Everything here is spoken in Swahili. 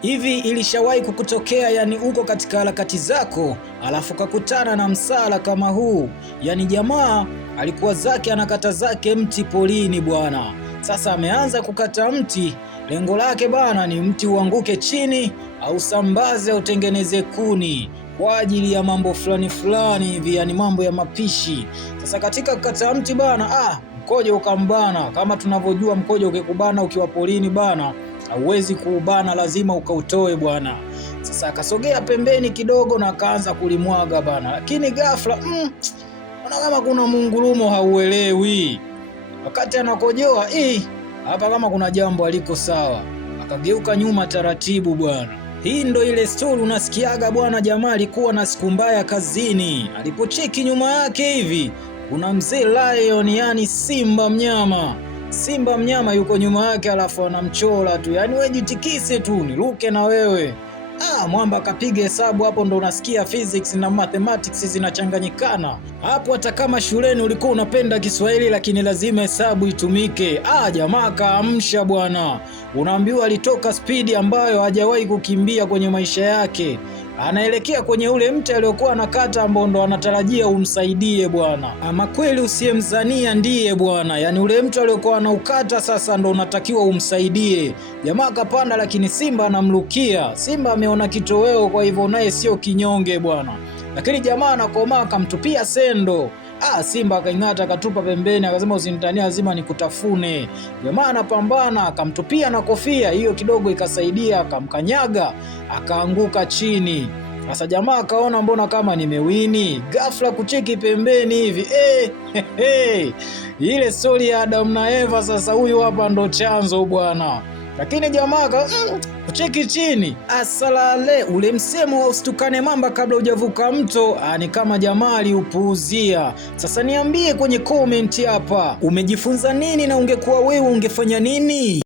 Hivi ilishawahi kukutokea, yani uko katika harakati zako alafu kakutana na msala kama huu? Yani jamaa alikuwa zake anakata zake mti polini bwana. Sasa ameanza kukata mti, lengo lake bana ni mti uanguke chini au sambaze au tengeneze kuni kwa ajili ya mambo fulani hivi, yani mambo ya mapishi. Sasa katika kukata mti bana, mkojo ukambana. Kama tunavyojua mkojo ukikubana ukiwa polini bana, hauwezi kuubana, lazima ukautoe bwana. Sasa akasogea pembeni kidogo na akaanza kulimwaga bana, lakini ghafla kama kuna mungurumo hauelewi. Wakati anakojoa hapa kama kuna jambo aliko sawa, akageuka nyuma taratibu bwana. Hii ndo ile story unasikiaga bwana, jamaa alikuwa na siku mbaya kazini. Alipocheki nyuma yake hivi kuna mzee lion, yani Simba mnyama yuko nyuma yake, alafu anamchola tu, yani wewe jitikise tu niruke na wewe. Mwamba akapiga hesabu. Hapo ndo unasikia physics na mathematics zinachanganyikana hapo. Hata kama shuleni ulikuwa unapenda Kiswahili, lakini lazima hesabu itumike. Jamaa kaamsha bwana, unaambiwa alitoka spidi ambayo hajawahi kukimbia kwenye maisha yake. Anaelekea kwenye ule mti aliokuwa anakata, ambao ndo anatarajia umsaidie bwana. Ama kweli usiyemzania ndiye bwana, yani ule mtu aliokuwa anaukata sasa ndo unatakiwa umsaidie. Jamaa kapanda, lakini Simba anamrukia. Simba ameona kitoweo, kwa hivyo naye sio kinyonge bwana, lakini jamaa anakomaa akamtupia sendo. Simba akaing'ata, akatupa pembeni, akasema usinitania, lazima nikutafune. Jamaa anapambana, akamtupia na kofia hiyo kidogo ikasaidia, akamkanyaga akaanguka chini. Sasa jamaa akaona mbona kama nimewini, ghafla kucheki pembeni hivi ile story ya Adam na Eva. Sasa huyu hapa ndo chanzo bwana, lakini jamaa kucheki chini asalale. Ule msemo wa usitukane mamba kabla hujavuka mto, ni kama jamaa aliupuuzia. Sasa niambie kwenye comment hapa, umejifunza nini na ungekuwa wewe ungefanya nini?